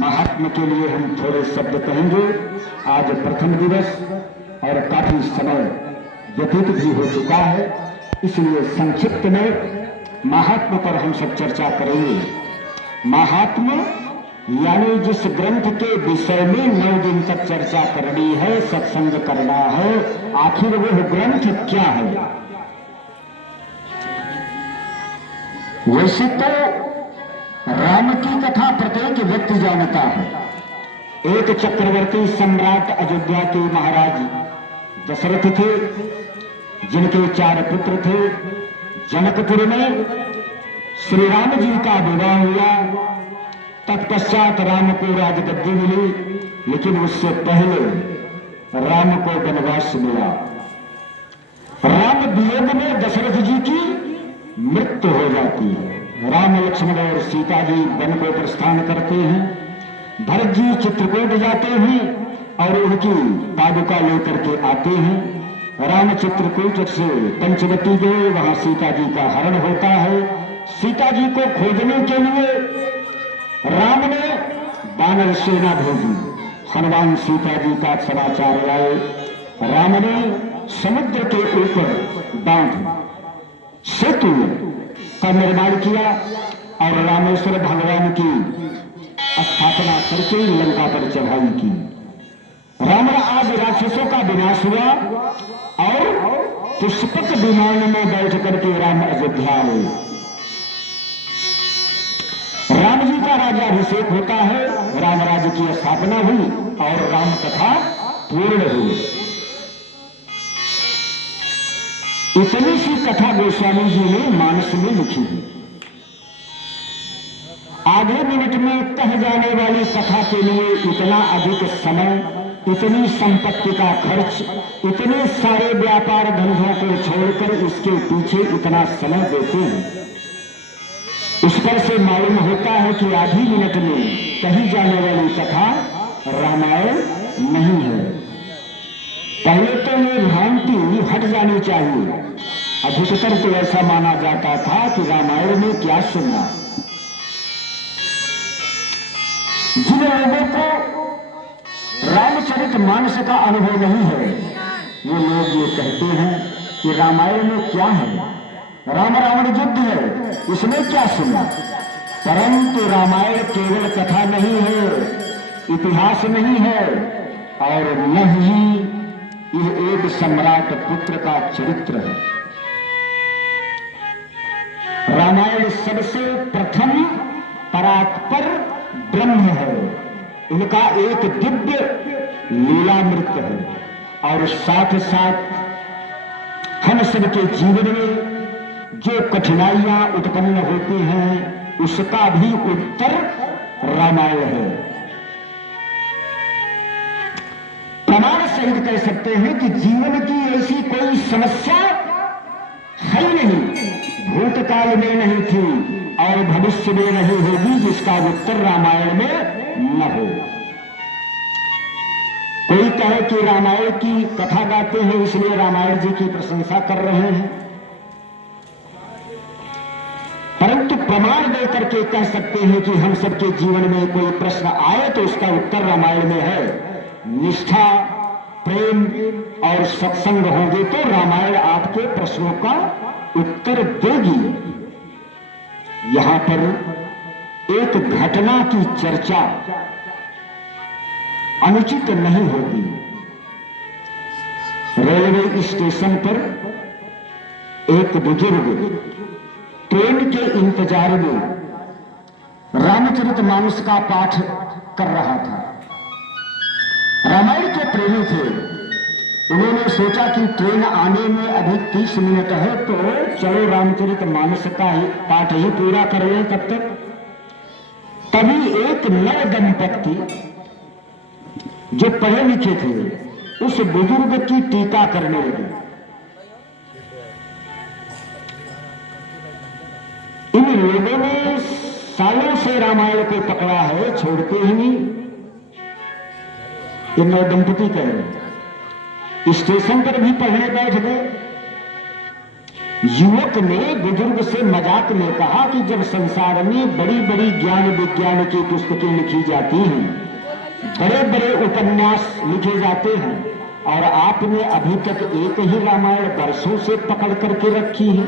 महात्मा के लिए हम थोड़े शब्द कहेंगे। आज प्रथम दिवस और काफी समय व्यतीत भी हो चुका है, इसलिए संक्षिप्त में महात्मा पर हम सब चर्चा करेंगे। महात्मा यानी जिस ग्रंथ के विषय में 9 दिन तक चर्चा करनी है, सत्संग करना है, आखिर वह ग्रंथ क्या है। वैसे तो राम की कथा प्रत्येक व्यक्ति जानता है। एक चक्रवर्ती सम्राट अयोध्या के महाराज दशरथ थे, जिनके 4 पुत्र थे। जनकपुर में श्री राम जी का विवाह हुआ, तत्पश्चात राम को राजगद्दी मिली, लेकिन उससे पहले राम को वनवास मिला। राम वियोग में दशरथ जी की मृत्यु हो जाती है। राम लक्ष्मण और सीता जी वन को प्रस्थान करते हैं। भरत जी चित्रकूट जाते हैं और उनकी पादुका लेकर के आते हैं। राम चित्रकूट से पंचवटी गए, वहां सीता जी का हरण होता है। सीता जी को खोजने के लिए राम ने वानर सेना भेजी। हनुमान सीता जी का समाचार लाए। राम ने समुद्र के ऊपर बांध सेतु का निर्माण किया और रामेश्वर भगवान की स्थापना करके लंका पर चढ़ाई की। राम आज राक्षसों का विनाश हुआ और पुष्पक विमान में बैठ करके राम अयोध्या आए। राम जी का राज्याभिषेक होता है, राम राज्य की स्थापना हुई और राम कथा पूर्ण हुई। इतनी सी कथा गोस्वामी जी ने मानस में लिखी है। आधे मिनट में कह जाने वाली कथा के लिए इतना अधिक समय, इतनी संपत्ति का खर्च, इतने सारे व्यापार धंधों को छोड़कर इसके पीछे इतना समय देते हैं। इस पर से मालूम होता है कि आधी मिनट में कही जाने वाली कथा रामायण नहीं है। पहले तो ये भ्रांति हट जानी चाहिए। अधिकतर तो ऐसा माना जाता था कि रामायण में क्या सुनना। जिन लोगों को रामचरितमानस का अनुभव नहीं है, वो लोग ये कहते हैं कि रामायण में क्या है, राम रावण युद्ध है, इसमें क्या सुनना। परंतु रामायण केवल कथा नहीं है, इतिहास नहीं है, और न ही यह एक सम्राट पुत्र का चरित्र है। रामायण सबसे प्रथम परात्पर ब्रह्म है। उनका एक दिव्य लीलामृत है और साथ साथ हम सबके जीवन में जो कठिनाइयां उत्पन्न होती हैं, उसका भी उत्तर रामायण है। प्रमाण सहित कह सकते हैं कि जीवन की ऐसी कोई समस्या है नहीं, भूतकाल में नहीं थी और भविष्य में नहीं होगी, जिसका उत्तर रामायण में न हो। कोई कहे कि रामायण की कथा गाते हैं इसलिए रामायण जी की प्रशंसा कर रहे हैं, परंतु प्रमाण देकर के कह सकते हैं कि हम सबके जीवन में कोई प्रश्न आए तो उसका उत्तर रामायण में है। निष्ठा, प्रेम और सत्संग होंगे तो रामायण आपके प्रश्नों का उत्तर देगी। यहां पर एक घटना की चर्चा अनुचित नहीं होगी। रेलवे स्टेशन पर एक बुजुर्ग ट्रेन के इंतजार में रामचरितमानस का पाठ कर रहा था। रामायण के प्रेमी थे। उन्होंने सोचा कि ट्रेन आने में अभी 30 मिनट है, तो चलो रामचरितमानस का पाठ ही पूरा कर लें तब तक। तभी एक नव दंपत्ति जो पढ़े लिखे थे उस बुजुर्ग की टीका करने लगे। इन लोगों ने सालों से रामायण को पकड़ा है, छोड़ते ही नहीं। ये नव दंपति कह रहे, स्टेशन पर भी पढ़ने बैठ गए। युवक ने बुजुर्ग से मजाक में कहा कि जब संसार में बड़ी बड़ी ज्ञान विज्ञान की पुस्तकें लिखी जाती हैं, बड़े बड़े उपन्यास लिखे जाते हैं, और आपने अभी तक एक ही रामायण वर्षों से पकड़ करके रखी है,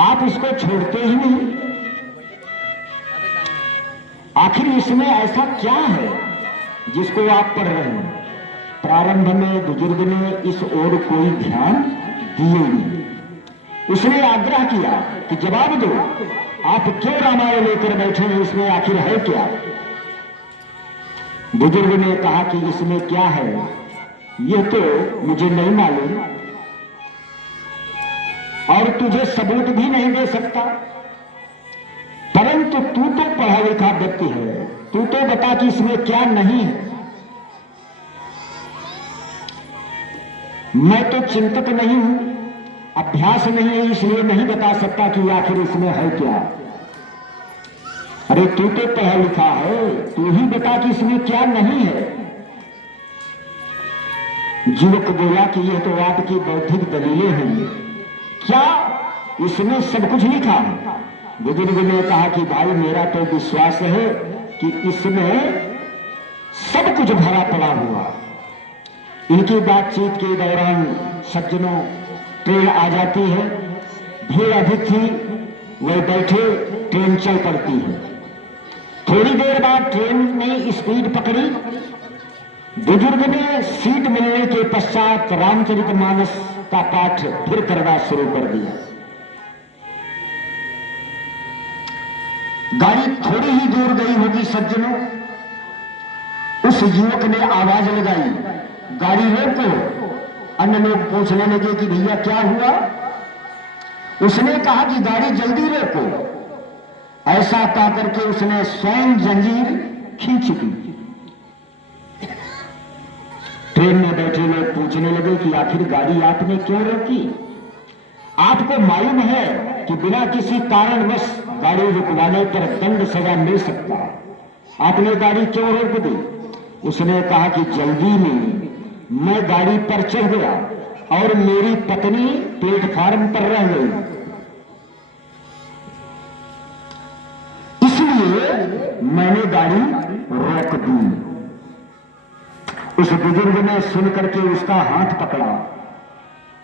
आप इसको छोड़ते ही नहीं। आखिर इसमें ऐसा क्या है जिसको आप पढ़ रहे हैं? प्रारंभ में बुजुर्ग ने इस ओर कोई ध्यान दिए नहीं। उसने आग्रह किया कि जवाब दो, आप क्यों रामायण लेकर बैठे हैं, इसमें आखिर है क्या? बुजुर्ग ने कहा कि इसमें क्या है यह तो मुझे नहीं मालूम, और तुझे सबूत भी नहीं दे सकता, परंतु तू तो पढ़ा लिखा व्यक्ति है, तू तो बता कि इसमें क्या नहीं है। मैं तो चिंतक नहीं हूं, अभ्यास नहीं है, इसलिए नहीं बता सकता कि आखिर इसमें है क्या। अरे तू तो पढ़ा लिखा है, तू ही बता कि इसमें क्या नहीं है। युवक बोला कि यह तो आपकी बौद्धिक दलीलें हैं, क्या इसमें सब कुछ लिखा है? बुजुर्ग ने कहा कि भाई मेरा तो विश्वास है कि इसमें सब कुछ भरा पड़ा हुआ। इनकी बातचीत के दौरान सज्जनों ट्रेन आ जाती है, भीड़ अधिक थी, वह बैठे, ट्रेन चल पड़ती है। थोड़ी देर बाद ट्रेन ने स्पीड पकड़ी। बुजुर्ग ने सीट मिलने के पश्चात रामचरितमानस का पाठ फिर करना शुरू कर दिया। गाड़ी थोड़ी ही दूर गई होगी सज्जनों, उस युवक ने आवाज लगाई, गाड़ी रोको। अन्य लोग पूछने लगे कि भैया क्या हुआ? उसने कहा कि गाड़ी जल्दी रोको। ऐसा कह करके उसने स्वयं जंजीर खींच दी। ट्रेन में बैठे लोग पूछने लगे कि आखिर गाड़ी आपने क्यों रोकी? आपको मालूम है कि बिना किसी कारणवश गाड़ी रुकवाने पर दंड सजा मिल सकता है, आपने गाड़ी क्यों रोक दी? उसने कहा कि जल्दी में मैं गाड़ी पर चढ़ गया और मेरी पत्नी प्लेटफार्म पर रह गई, इसलिए मैंने गाड़ी रोक दी। उस बुजुर्ग ने सुनकर के उसका हाथ पकड़ा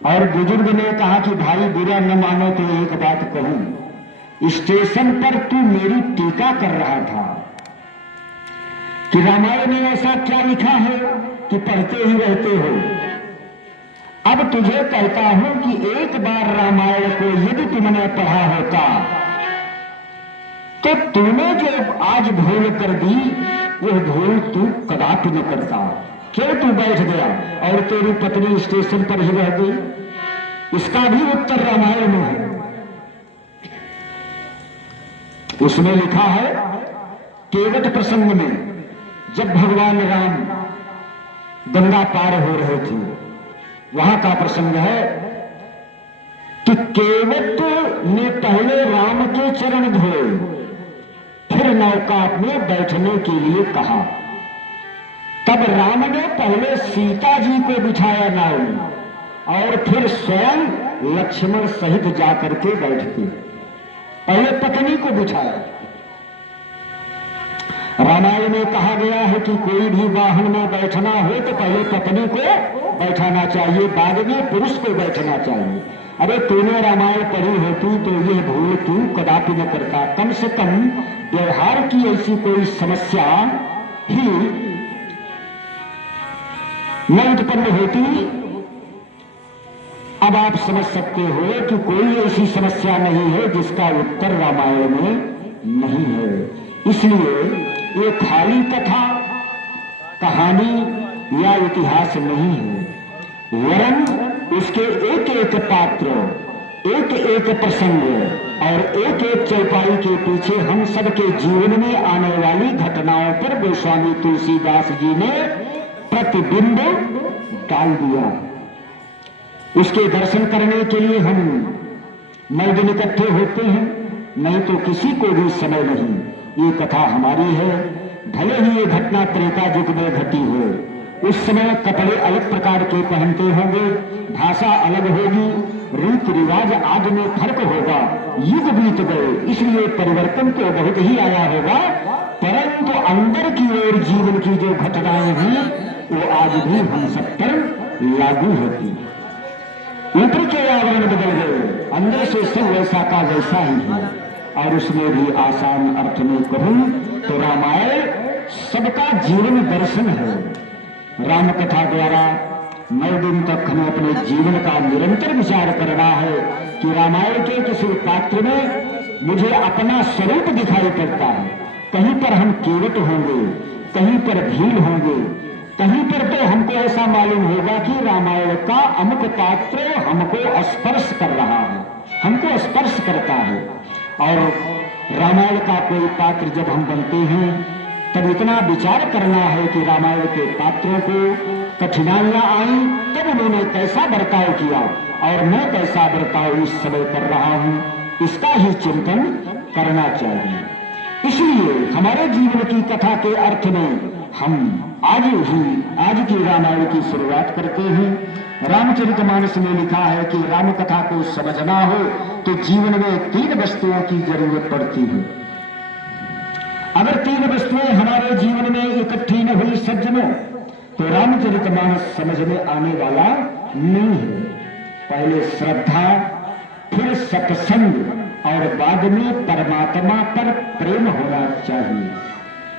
और बुजुर्ग ने कहा कि भाई बुरा न मानो तो एक बात कहूं, स्टेशन पर तू मेरी टीका कर रहा था कि रामायण में ऐसा क्या लिखा है कि पढ़ते ही रहते हो। अब तुझे कहता हूं कि एक बार रामायण को यदि तुमने पढ़ा होता तो तूने जो आज भूल कर दी वह भूल तू कदापि न करता। क्यों तू बैठ गया और तेरी पत्नी स्टेशन पर ही रह गई? इसका भी उत्तर रामायण में है। उसमें लिखा है केवट प्रसंग में जब भगवान राम गंगा पार हो रहे थे, वहां का प्रसंग है कि केवट ने पहले राम के चरण धोए, फिर नौका में बैठने के लिए कहा। तब राम ने पहले सीता जी को बिठाया नाव में और फिर स्वयं लक्ष्मण सहित जाकर के बैठते। पहले पत्नी को बिठाया। रामायण में कहा गया है कि कोई भी वाहन में बैठना हो तो पहले पत्नी को बैठाना चाहिए, बाद में पुरुष को बैठना चाहिए। अरे तूने रामायण पढ़ी होती तो यह भूल तू कदापि न करता। कम से कम व्यवहार की ऐसी कोई समस्या ही न उत्पन्न होती। अब आप समझ सकते हो कि कोई ऐसी समस्या नहीं है जिसका उत्तर रामायण में नहीं है। इसलिए ये खाली कथा, कहानी या इतिहास नहीं है, वरन उसके एक एक पात्र, एक एक प्रसंग और एक एक चौपाई के पीछे हम सबके जीवन में आने वाली घटनाओं पर गोस्वामी तुलसीदास जी ने प्रतिबिंब डाल दिया। उसके दर्शन करने के लिए हम नौ दिन इकट्ठे होते हैं, नहीं तो किसी को भी समय नहीं। ये कथा हमारी है, भले ही ये घटना त्रेता युग में घटी हो, उस समय कपड़े अलग प्रकार के पहनते होंगे, भाषा अलग होगी, रीति रिवाज आदि में फर्क होगा। युग बीत गए, इसलिए परिवर्तन तो बहुत ही आया होगा, परंतु अंदर की ओर जीवन की जो घटनाएं हैं वो आज भी हम सब पर लागू होती हैं। ऊपर के आवरण बदल गए, अंदर से सब वैसा का वैसा ही है। और उसमें भी आसान अर्थ में कहूं तो रामायण सबका जीवन दर्शन है। राम कथा द्वारा 9 दिन तक हमें अपने जीवन का निरंतर विचार करना है कि रामायण के किसी पात्र में मुझे अपना स्वरूप दिखाई पड़ता है। कहीं पर हम केवट होंगे, कहीं पर भील होंगे, कहीं पर तो हमको ऐसा मालूम होगा कि रामायण का अमुक पात्र हमको स्पर्श कर रहा है, हमको स्पर्श करता है। और रामायण का कोई पात्र जब हम बनते हैं तब इतना विचार करना है कि रामायण के पात्रों को कठिनाइयां आई तब उन्होंने कैसा बर्ताव किया और मैं कैसा बर्ताव इस समय कर रहा हूं, इसका ही चिंतन करना चाहिए। इसलिए हमारे जीवन की कथा के अर्थ में हम आज की रामायण की शुरुआत करते हैं। रामचरितमानस में लिखा है कि राम कथा को समझना हो तो जीवन में 3 वस्तुओं की जरूरत पड़ती है। अगर 3 वस्तुएं हमारे जीवन में इकट्ठी न हुई सज्जनों तो रामचरितमानस समझ में आने वाला नहीं है। पहले श्रद्धा, फिर सत्संग और बाद में परमात्मा पर प्रेम होना चाहिए।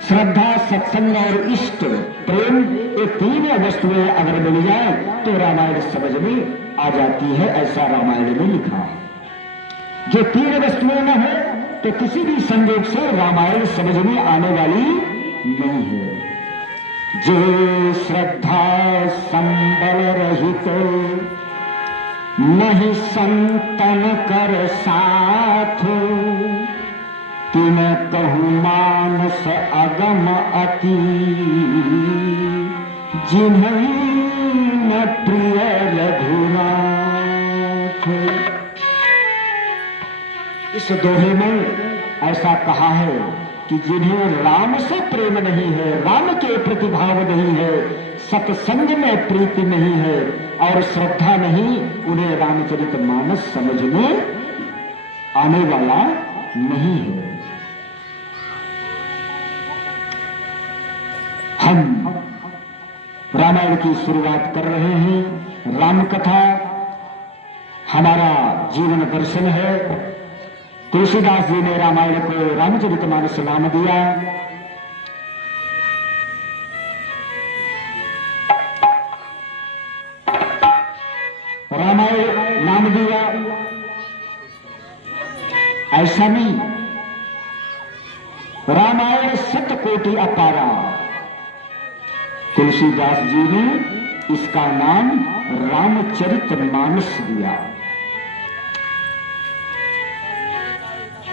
श्रद्धा, सत्संग और इष्ट प्रेम, ये 3 वस्तुएं अगर मिल जाए तो रामायण समझ में आ जाती है, ऐसा रामायण में लिखा है। जो 3 वस्तुएं न हो तो किसी भी संयोग से रामायण समझ में आने वाली नहीं है। जो श्रद्धा संबल रहित नहीं संतन कर साथ, तिन कहूँ मानस अगम अति, जिन्हें न प्रिय रघुनाथ। इस दोहे में ऐसा कहा है कि जिन्हें राम से प्रेम नहीं है, राम के प्रतिभाव नहीं है, सत्संग में प्रीति नहीं है और श्रद्धा नहीं, उन्हें रामचरितमानस समझ में आने वाला नहीं है। हम रामायण की शुरुआत कर रहे हैं। राम कथा हमारा जीवन दर्शन है। तुलसीदास जी ने रामायण को रामचरितमानस नाम दिया। रामायण नाम दिया ऐसा नहीं, रामायण सतकोटि अपारा। तुलसीदास जी ने इसका नाम रामचरितमानस दिया।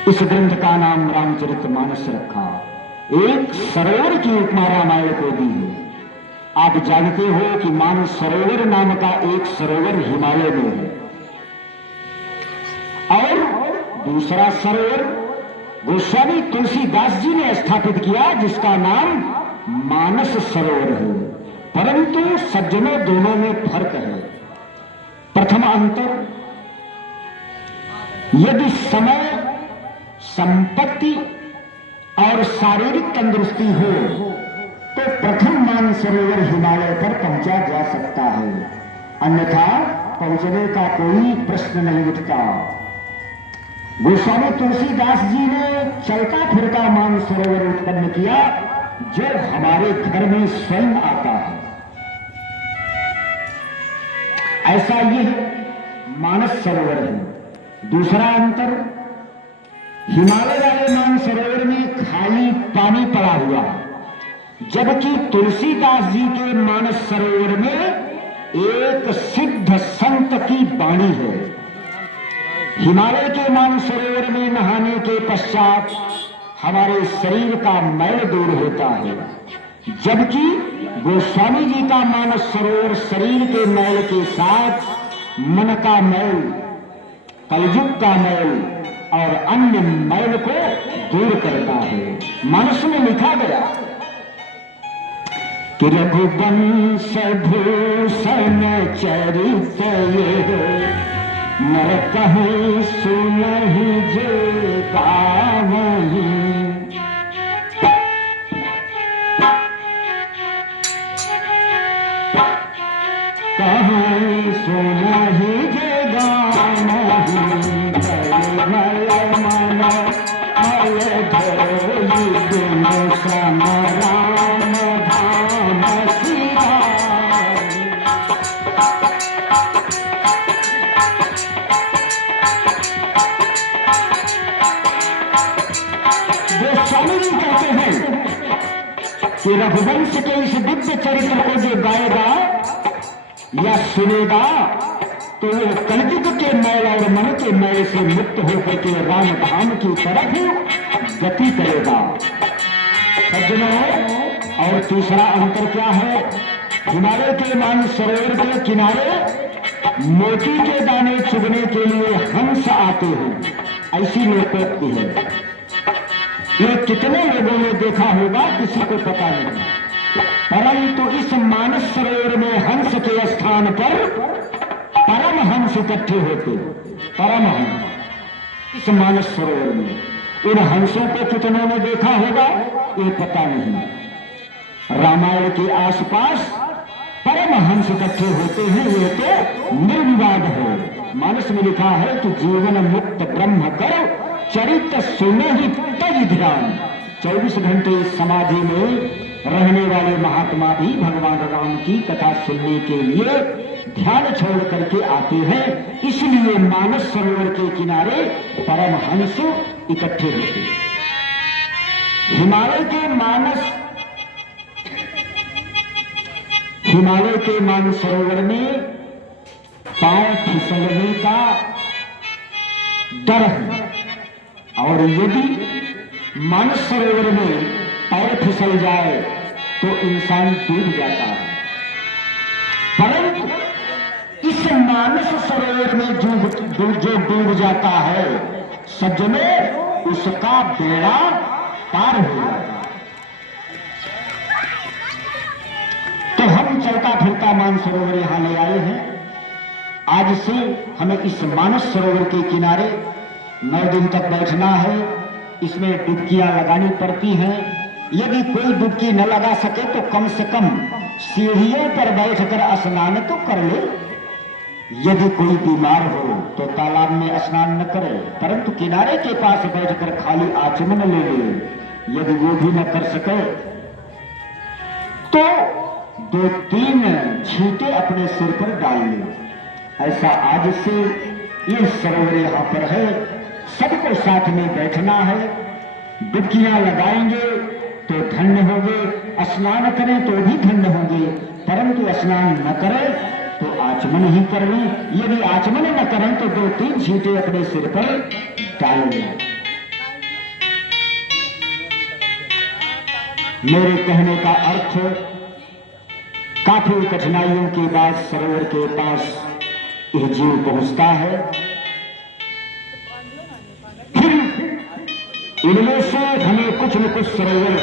इस ग्रंथ का नाम रामचरितमानस रखा। एक सरोवर की उपमा रामायण को दी है। आप जानते हो कि मानस सरोवर नाम का एक सरोवर हिमालय में है और दूसरा सरोवर गोस्वामी तुलसीदास जी ने स्थापित किया जिसका नाम मानस सरोवर है। परंतु सज्जनों, दोनों में फर्क है। प्रथम अंतर, यदि समय, संपत्ति और शारीरिक तंदुरुस्ती हो तो प्रथम मानसरोवर हिमालय पर पहुंचा जा सकता है, अन्यथा पहुंचने का कोई प्रश्न नहीं उठता। गोस्वामी तुलसीदास जी ने चलता फिरता मानसरोवर उत्पन्न किया जो हमारे घर में स्वयं आता है। ऐसा यह मानस सरोवर है। दूसरा अंतर, हिमालय वाले मानसरोवर में खाली पानी पड़ा हुआ है, जबकि तुलसीदास जी के मानस सरोवर में एक सिद्ध संत की वाणी है। हिमालय के मानसरोवर में नहाने के पश्चात हमारे शरीर का मैल दूर होता है, जबकि गोस्वामी जी का मानस सरोवर शरीर के मैल के साथ मन का मैल, कलयुग का मैल और अन्य मैल को दूर करता है। मानस में लिखा गया कि रघुवंश भूषण चरित नर कहीं सुनहि जे गावहीं। कहीं सुनहि जे गावहीं मल मन मल धोई दिन समराम धाम कहते हैं कि रघुवंश के इस दिव्य चरित्र को जो गाएगा या सुनेगा तो वो कलयुग के मैल और मन के मैल से मुक्त होकर के राम धाम की तरफ गति करेगा। सज्जनों, और तीसरा अंतर क्या है? हिमालय के मानसरोवर के किनारे मोती के दाने चुगने के लिए हंस आते हैं, ऐसी लोकोक्ति है। ये कितने लोगों ने देखा होगा किसी को पता नहीं, परंतु इस मानस सरोवर में हंस के स्थान पर परम हंस इकट्ठे होते। परम हंस इस मानस सरोवर में, उन हंसों को कितनों ने देखा होगा ये पता नहीं। रामायण के आसपास परम हंस इकट्ठे होते हैं, ये तो निर्विवाद है। मानस में लिखा है कि जीवन मुक्त ब्रह्म कर चरित्र सुने ही तज ध्यान। 24 घंटे इस समाधि में रहने वाले महात्मा भी भगवान राम की कथा सुनने के लिए ध्यान छोड़ करके आते हैं। इसलिए मानस सरोवर के किनारे परम हंस इकट्ठे होते। हिमालय के मानसरोवर में पांव फिसलने का डर है, और यदि मानस सरोवर में पैर फिसल जाए तो इंसान डूब जाता है। परंतु इस मानस सरोवर में जो डूब जाता है सज्जनों, उसका बेड़ा पार हो जाता है। तो हम चलता फिरता मानसरोवर यहां ले आए हैं। आज से हमें इस मानस सरोवर के किनारे 9 दिन तक बैठना है। इसमें डुबकियां लगानी पड़ती हैं। यदि कोई डुबकी न लगा सके तो कम से कम सीढ़ियों पर बैठकर स्नान तो कर ले। यदि कोई बीमार हो तो तालाब में स्नान न करे, परंतु किनारे के पास बैठकर खाली आचमन ले ले। यदि वो भी न कर सके तो 2-3 छींटे अपने सिर पर डाल ले। ऐसा आज से ये सरोवर यहाँ पर है, सबको साथ में बैठना है। डुबकियां लगाएंगे तो धन्य होंगे, स्नान करें तो भी धन्य होंगे, परंतु स्नान न करें तो आचमन ही कर लें। यदि आचमन न करें तो 2-3 छींटे अपने सिर पर डाल लें। मेरे कहने का अर्थ, काफी कठिनाइयों के बाद सरोवर के पास यह जीव पहुंचता है। फिर इनमें से हमें कुछ न कुछ सरोवर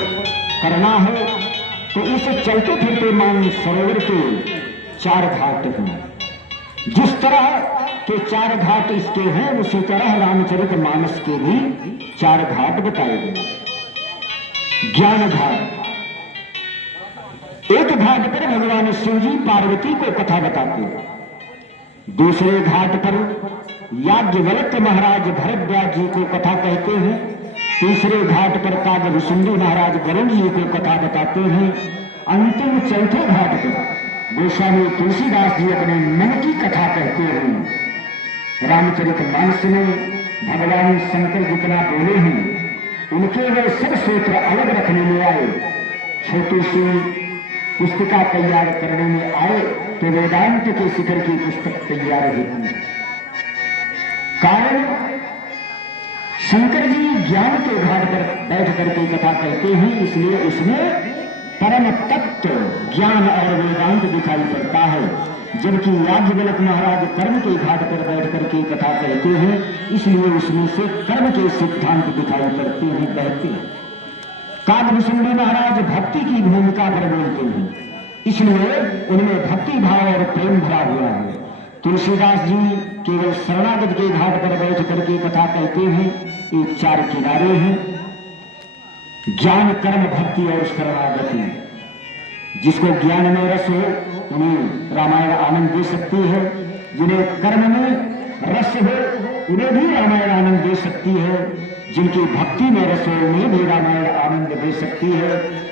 करना है। तो इस चलते फिरते मान सरोवर के 4 घाट हैं। जिस तरह के 4 घाट इसके हैं, उसी तरह रामचरितमानस के भी 4 घाट बताए गए। ज्ञान घाट, एक घाट पर भगवान शिव जी पार्वती को कथा बताते हैं। दूसरे घाट पर याज्ञवल्क्य महाराज भरद्वाज जी को कथा कहते हैं। तीसरे घाट पर कागभूषुंडी महाराज वरुण जी को कथा बताते हैं। अंतिम चौथे घाट पर गोस्वामी तुलसीदास जी अपने मन की कथा कहते हैं। रामचरितमानस में भगवान शंकर जितना बोले हैं, उनके वे सब सूत्र अलग रखने में आए। छोटी सी पुस्तिका तैयार करने में आए तो वेदांत के शिखर की पुस्तक तैयार होती है। कारण शंकर जी ज्ञान के घाट पर बैठ करके कथा कहते हैं, इसलिए उसमें परम तत्व ज्ञान और वेदांत दिखाई पड़ता है। जबकि याज्ञवल्क्य महाराज कर्म के घाट पर बैठ करके कथा कहते हैं, इसलिए उसमें से कर्म के सिद्धांत दिखाई पड़ते हैं, कहते हैं। कागभूषुंडी महाराज भक्ति की भूमिका पर बोलते हैं, इसलिए उनमें भक्ति भाव और प्रेम भरा हुआ है। तुलसीदास जी केवल शरणागत के घाट पर बैठ करके कथा कहते हैं। ये चार किनारे हैं, ज्ञान, कर्म, भक्ति और शरणागति। जिसको ज्ञान में रस हो उन्हें रामायण आनंद दे सकती है, जिन्हें कर्म में रस हो उन्हें भी रामायण आनंद दे सकती है, जिनकी भक्ति में रस हो उन्हें भी रामायण आनंद दे सकती है।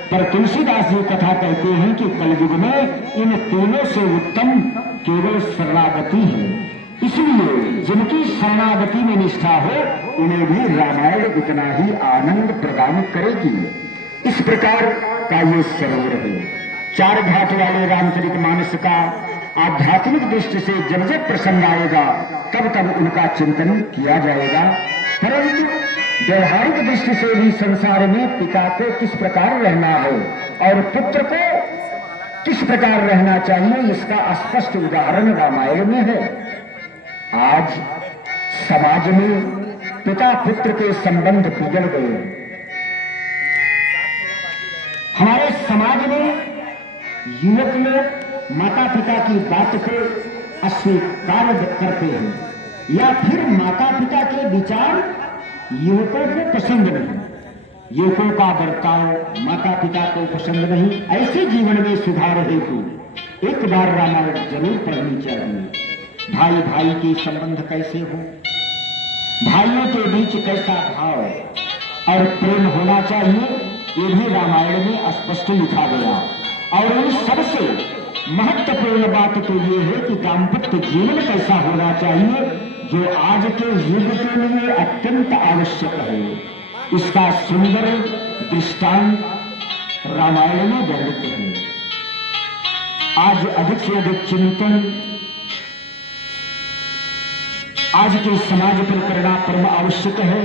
पर तुलसीदास जी कथा कहते हैं कि कलयुग में इन तीनों से उत्तम केवल शरणागति है। इसलिए जिनकी शरणागति में निष्ठा हो उन्हें भी रामायण उतना ही आनंद प्रदान करेगी। इस प्रकार का ये सरोवर है। चार घाट वाले रामचरितमानस का आध्यात्मिक दृष्टि से जब जब प्रसंग आएगा तब तब उनका चिंतन किया जाएगा। परंतु व्यवहारिक दृष्टि से भी संसार में पिता को किस प्रकार रहना है और पुत्र को किस प्रकार रहना चाहिए, इसका स्पष्ट उदाहरण रामायण में है। आज समाज में पिता पुत्र के संबंध बिगड़ गए। हमारे समाज में युवक लोग माता पिता की बात को अस्वीकार करते हैं या फिर माता पिता के विचार युवकों को पसंद नहीं, युवकों का बर्ताव माता पिता को पसंद नहीं। ऐसे जीवन में सुधार हेतु एक बार रामायण जरूर पढ़नी चाहिए। भाई भाई के संबंध कैसे हो, भाइयों के बीच कैसा भाव और प्रेम होना चाहिए, ये भी रामायण में स्पष्ट लिखा गया। और उन सबसे महत्वपूर्ण बात तो ये है कि दाम्पत्य जीवन कैसा होना चाहिए, जो आज के युग के लिए अत्यंत आवश्यक है। इसका सुंदर दृष्टांत रामायण में वर्णित है। आज अधिक से अधिक चिंतन आज के समाज पर करना परम आवश्यक है।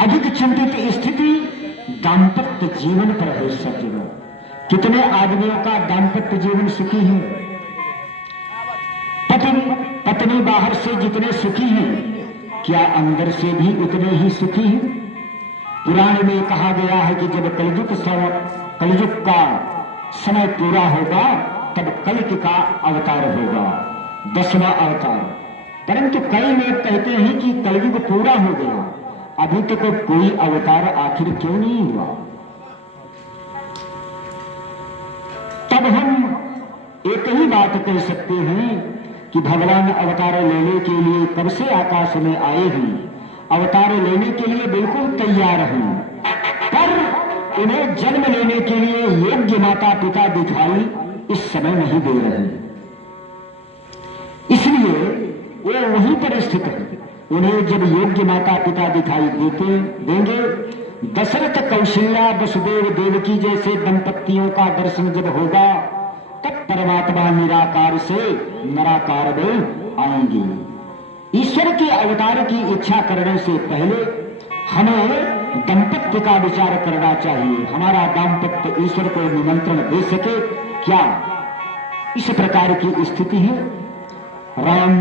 अधिक चिंतित स्थिति दाम्पत्य जीवन पर है। सज्जनों, कितने आदमियों का दाम्पत्य जीवन सुखी है। पत्नी बाहर से जितने सुखी हैं, क्या अंदर से भी उतने ही सुखी हैं। पुराण में कहा गया है कि जब कलयुग का समय पूरा होगा तब कल्कि का अवतार होगा, 10वां अवतार। परंतु कई लोग कहते हैं कि कलयुग पूरा हो गया, अभी तक तो कोई अवतार आखिर क्यों नहीं हुआ। तब हम एक ही बात कह सकते हैं कि भगवान अवतार लेने के लिए कब से आकाश में आए हैं, अवतार लेने के लिए बिल्कुल तैयार हैं, पर उन्हें जन्म लेने के लिए योग्य माता पिता दिखाई इस समय नहीं दे रहे। इसलिए वे वहीं पर स्थित है। उन्हें जब योग्य माता पिता दिखाई देंगे, दशरथ कौशल्या वसुदेव देवकी जैसे दंपतियों का दर्शन जब होगा तब परमात्मा निराकार से निराकार में आएंगे। ईश्वर के अवतार की इच्छा करने से पहले हमें दाम्पत्य का विचार करना चाहिए। हमारा दाम्पत्य ईश्वर को निमंत्रण दे सके क्या, इस प्रकार की स्थिति है। राम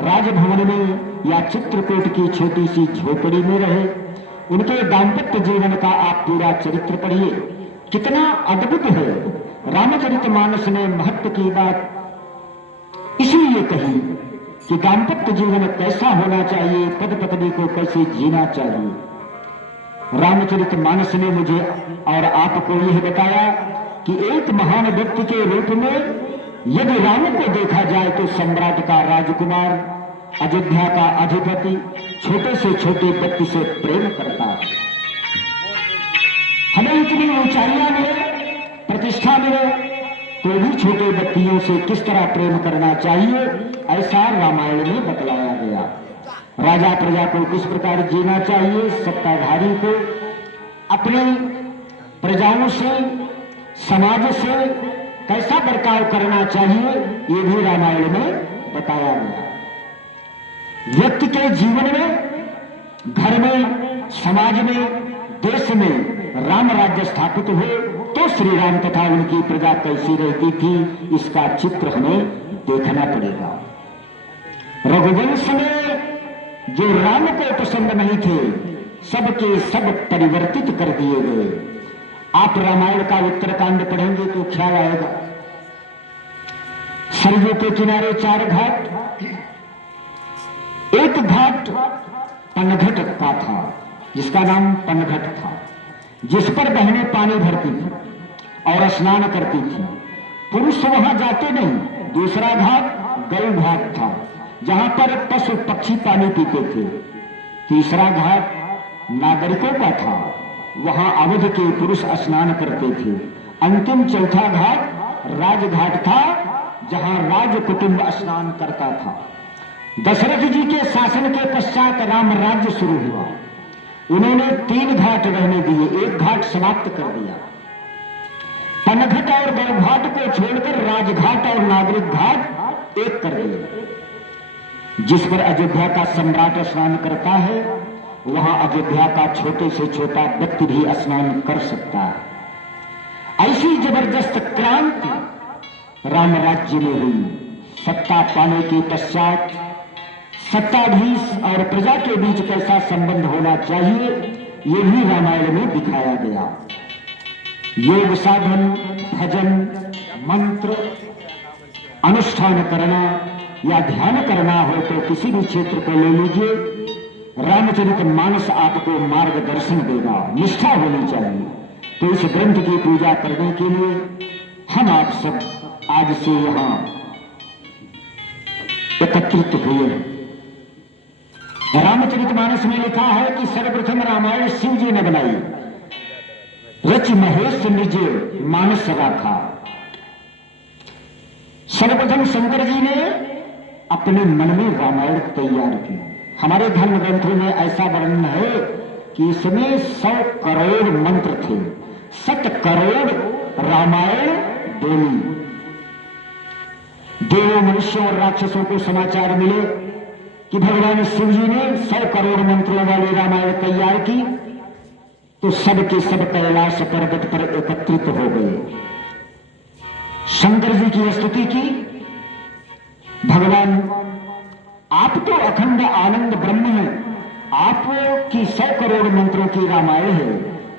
राजभवन में या चित्रकूट की छोटी सी झोपड़ी में रहे, उनके दाम्पत्य जीवन का आप पूरा चरित्र पढ़िए, कितना अद्भुत है। रामचरितमानस ने महत्व की बात इसलिए कही कि दाम्पत्य जीवन कैसा होना चाहिए, पति पत्नी को कैसे जीना चाहिए। रामचरितमानस ने मुझे और आपको यह बताया कि एक महान व्यक्ति के रूप में यदि राम को देखा जाए तो सम्राट का राजकुमार, अयोध्या का अधिपति छोटे से छोटे व्यक्ति से प्रेम करता है। हमें इतनी ऊंचाइयां मिले, प्रतिष्ठा मिले, तो भी छोटे व्यक्तियों से किस तरह प्रेम करना चाहिए, ऐसा रामायण में बतलाया गया। राजा प्रजा को किस प्रकार जीना चाहिए, सत्ताधारी को अपने प्रजाओं से, समाज से कैसा बर्ताव करना चाहिए, ये भी रामायण में बताया गया। व्यक्ति के जीवन में, घर में, समाज में, देश में राम राज्य स्थापित हो तो श्री राम तथा उनकी प्रजा कैसी रहती थी, इसका चित्र हमें देखना पड़ेगा। रघुवंश में जो राम को पसंद नहीं थे, सबके सब परिवर्तित कर दिए गए। आप रामायण का उत्तरकांड पढ़ेंगे तो ख्याल आएगा। सरयू के किनारे 4 घाट, एक घाट पनघट का था जिसका नाम पनघट था, जिस पर बहनें पानी भरती थी और स्नान करती थी। पुरुष वहां जाते नहीं। दूसरा घाट गौ घाट था जहां पर पशु पक्षी पानी पीते थे। तीसरा घाट नागरिकों का था, वहां अवध के पुरुष स्नान करते थे। अंतिम चौथा घाट राजघाट था जहां राज कुटुंब स्नान करता था। दशरथ जी के शासन के पश्चात राम राज्य शुरू हुआ। उन्होंने 3 घाट रहने दिए, एक घाट समाप्त कर दिया। पनघट और गौघाट को छोड़कर राजघाट और नागरिक घाट एक कर दिए। जिस पर अयोध्या का सम्राट स्नान करता है वहां अयोध्या का छोटे से छोटा व्यक्ति भी स्नान कर सकता है। ऐसी जबरदस्त क्रांति राम राज्य में हुई। सत्ता पाने के पश्चात सत्ताधीश और प्रजा के बीच कैसा संबंध होना चाहिए ये भी रामायण में दिखाया गया। योग साधन, भजन, मंत्र, अनुष्ठान करना या ध्यान करना हो तो किसी भी क्षेत्र को ले लीजिए, रामचरितमानस आपको मार्गदर्शन देगा। निष्ठा होनी चाहिए। तो इस ग्रंथ की पूजा करने के लिए हम आप सब आज से यहां एकत्रित हुए हैं। रामचरितमानस में लिखा है कि सर्वप्रथम रामायण शिव जी ने बनाई, रच महेश निज मानस राखा। सर्वप्रथम शंकर जी ने अपने मन में रामायण तैयार की। हमारे धर्म ग्रंथों में ऐसा वर्णन है कि इसमें 100 करोड़ मंत्र थे, 7 करोड़ रामायण बोली। देवों, मनुष्यों और राक्षसों को समाचार मिले कि भगवान शिव जी ने 100 करोड़ मंत्रों वाली रामायण तैयार की, तो सब के सब कैलाश पर्वत पर एकत्रित हो गए। शंकर जी की स्तुति की। भगवान, आप तो अखंड आनंद ब्रह्म हैं, आप की 100 करोड़ मंत्रों की रामायण है,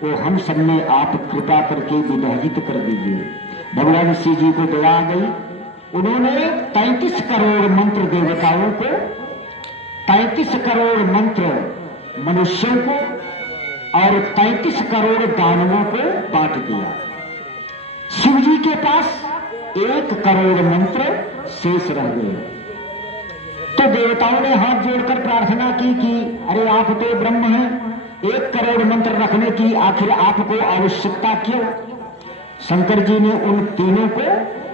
वो हम सब में आप कृपा करके विभाजित कर दीजिए। भगवान शिव जी को दया आ गई। उन्होंने 33 करोड़ मंत्र देवताओं को, 33 करोड़ मंत्र मनुष्यों को और 33 करोड़ दानवों को बांट दिया। शिव जी के पास 1 करोड़ मंत्र शेष रह गए। तो देवताओं ने हाथ जोड़कर प्रार्थना की कि अरे आप तो ब्रह्म हैं, 1 करोड़ मंत्र रखने की आखिर आपको आवश्यकता क्यों? शंकर जी ने उन तीनों को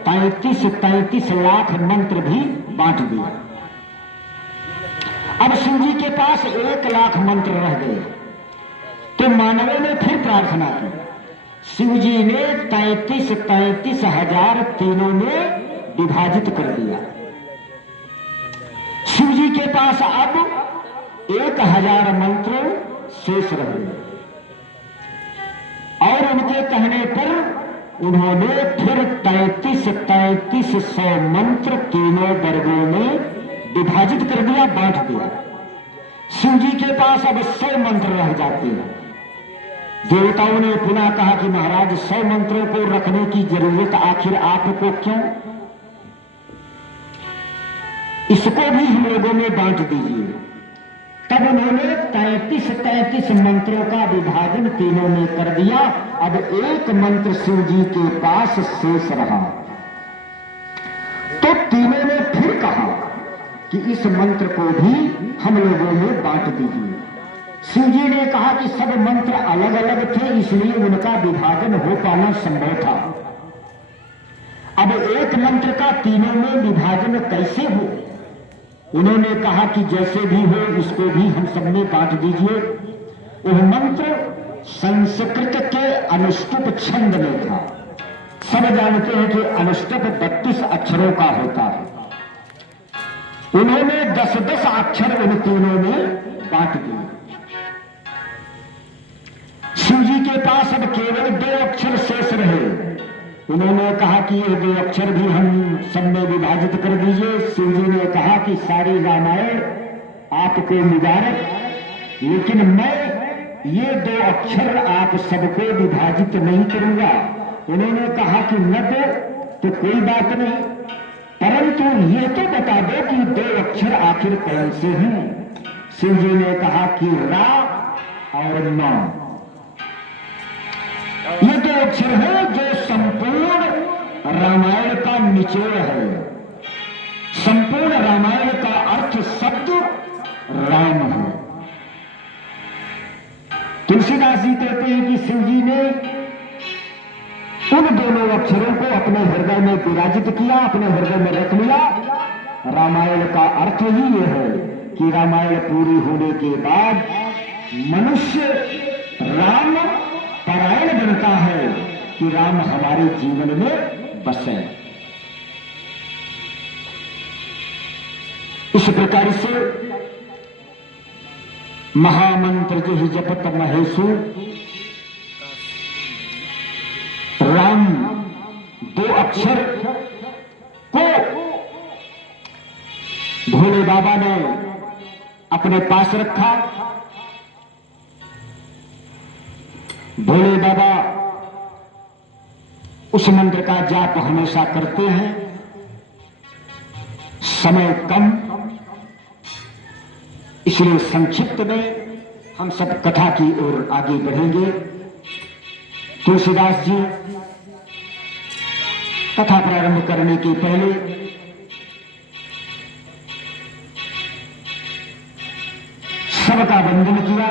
33 लाख मंत्र भी बांट दिए। अब शिव जी के पास 1 लाख मंत्र रह गए। तो मानवों ने फिर प्रार्थना की। शिव जी ने 33 हजार तीनों में विभाजित कर दिया। शिव जी के पास अब 1000 मंत्र शेष रहे और उनके कहने पर उन्होंने फिर 33 मंत्र तीनों वर्गों में विभाजित कर दिया, बांट दिया। शिव जी के पास अब 100 मंत्र रह जाते हैं। देवताओं ने पुनः कहा कि महाराज 100 मंत्रों को रखने की जरूरत आखिर आपको क्यों? इसको भी हम लोगों में बांट दीजिए। तब उन्होंने 33 मंत्रों का विभाजन तीनों में कर दिया। अब 1 मंत्र शिव जी के पास शेष रहा। तो तीनों ने फिर कहा कि इस मंत्र को भी हम लोगों में बांट दीजिए। शिव जी ने कहा कि सब मंत्र अलग अलग थे, इसलिए उनका विभाजन हो पाना संभव था। अब 1 मंत्र का तीनों में विभाजन कैसे हो? उन्होंने कहा कि जैसे भी हो इसको भी हम सब में बांट दीजिए। वह मंत्र संस्कृत के अनुष्टुप छंद में था। सब जानते हैं कि अनुष्टुप 32 अक्षरों का होता है। उन्होंने 10-10 अक्षर उन तीनों में बांट दिए। शिव जी के पास अब केवल 2 अक्षर शेष रहे। उन्होंने कहा कि ये 2 अक्षर भी हम सब में विभाजित कर दीजिए। शिव जी ने कहा कि सारी रामायण आपको मुबारक, लेकिन मैं ये दो अक्षर आप सबको विभाजित नहीं करूंगा। उन्होंने कहा कि न तो कोई बात नहीं, परंतु ये तो बता दो कि दो अक्षर आखिर कौन से हैं। शिव जी ने कहा कि रा और न, ये दो अक्षर है जो संपूर्ण रामायण का निचोड़ है। संपूर्ण रामायण का अर्थ शब्द राम है। तुलसीदास जी कहते हैं कि शिव जी ने उन दोनों अक्षरों को अपने हृदय में विराजित किया, अपने हृदय में रख लिया। रामायण का अर्थ ही यह है कि रामायण पूरी होने के बाद मनुष्य राम परायण बनता है कि राम हमारे जीवन में बसे। इस प्रकार से महामंत्र जो ही जपत महेशु, राम दो अक्षर को भोले बाबा ने अपने पास रखा। भोले बाबा उस मंत्र का जाप हमेशा करते हैं। समय कम, इसलिए संक्षिप्त में हम सब कथा की ओर आगे बढ़ेंगे। तुलसीदास जी कथा प्रारंभ करने के पहले सबका वंदन किया।